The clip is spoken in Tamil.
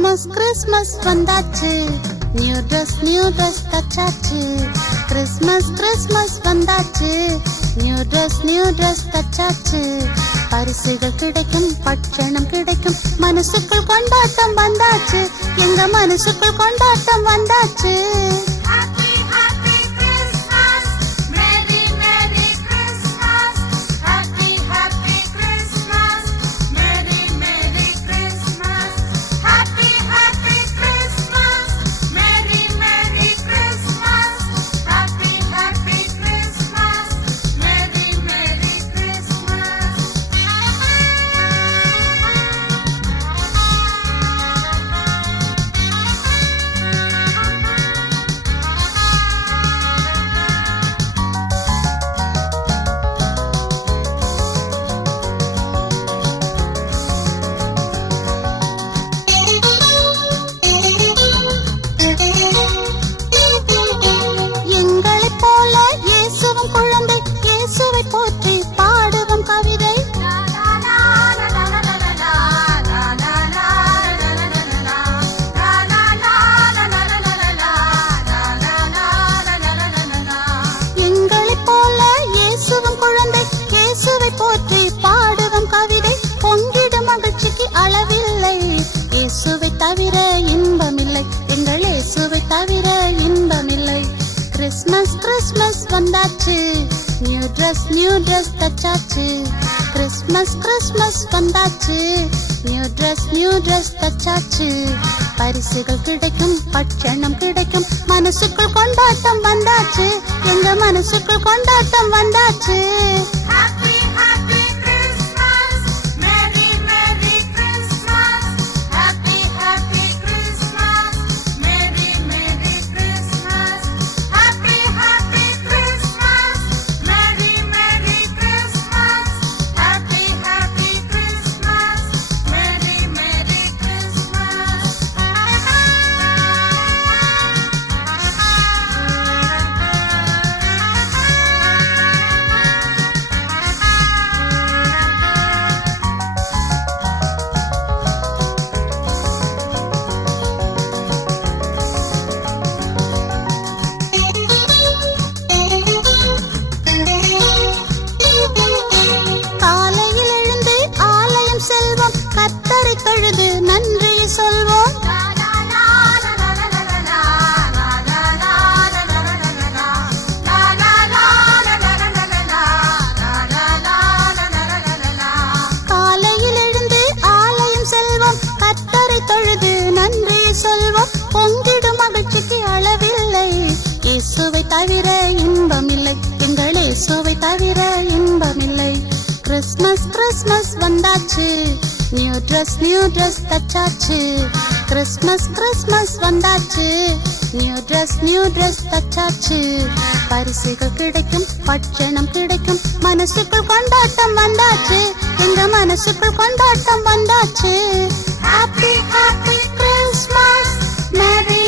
கிறிஸ்மஸ் கிறிஸ்மஸ் வந்தாச்சு நியூ ட்ரெஸ் நியூ ட்ரெஸ் தச்சாச்சு கிறிஸ்மஸ் கிறிஸ்மஸ் வந்தாச்சு நியூ ட்ரெஸ் நியூ ட்ரெஸ் தச்சாச்சு பரிசுகள் கிடைக்கும் பட்சணம் கிடைக்கும். மனசுக்குள் கொண்டாட்டம் வந்தாச்சு. எங்க மனசுக்குள் கொண்டாட்டம் வந்தாச்சு. வந்தாச்சு நியூ ட்ரெஸ் நியூ ட்ரெஸ் தச்சாச்சு கிறிஸ்மஸ் கிறிஸ்மஸ் வந்தாச்சு. நியூ ட்ரெஸ் நியூ ட்ரெஸ் தச்சாச்சு பரிசுகள் கிடைக்கும் பட்சணம் கிடைக்கும். மனசுக்குள் கொண்டாட்டம் வந்தாச்சு. எங்க மனசுக்குள் கொண்டாட்டம் வந்தாச்சு. தொழுது நன்றி சொல்வோம். காலையில் எழுந்து ஆலயம் செல்வோம். கத்தரை தொழுது நன்றி சொல்வோம். பொங்கிடும் மகிழ்ச்சிக்கு அளவில்லை. இயேசுவை தவிர இன்பமில்லை. எங்கள் இயேசுவை தவிர இன்பமில்லை. கிறிஸ்மஸ் கிறிஸ்மஸ் வந்தாச்சு. நியூ ட்ரெஸ் நியூ ட்ரெஸ் தச்சாச்சு. கிறிஸ்மஸ் கிறிஸ்மஸ் வந்தாச்சு. நியூ ட்ரெஸ் நியூ ட்ரெஸ் தச்சாச்சு. பரிசுகள் கிடைக்கும் பட்சணம் கிடைக்கும் மனசுக்குள் கொண்டாட்டம் வந்தாச்சு. எங்க மனசுக்குள் கொண்டாட்டம் வந்தாச்சு. ஹாப்பி ஹாப்பி கிறிஸ்மஸ் மேரி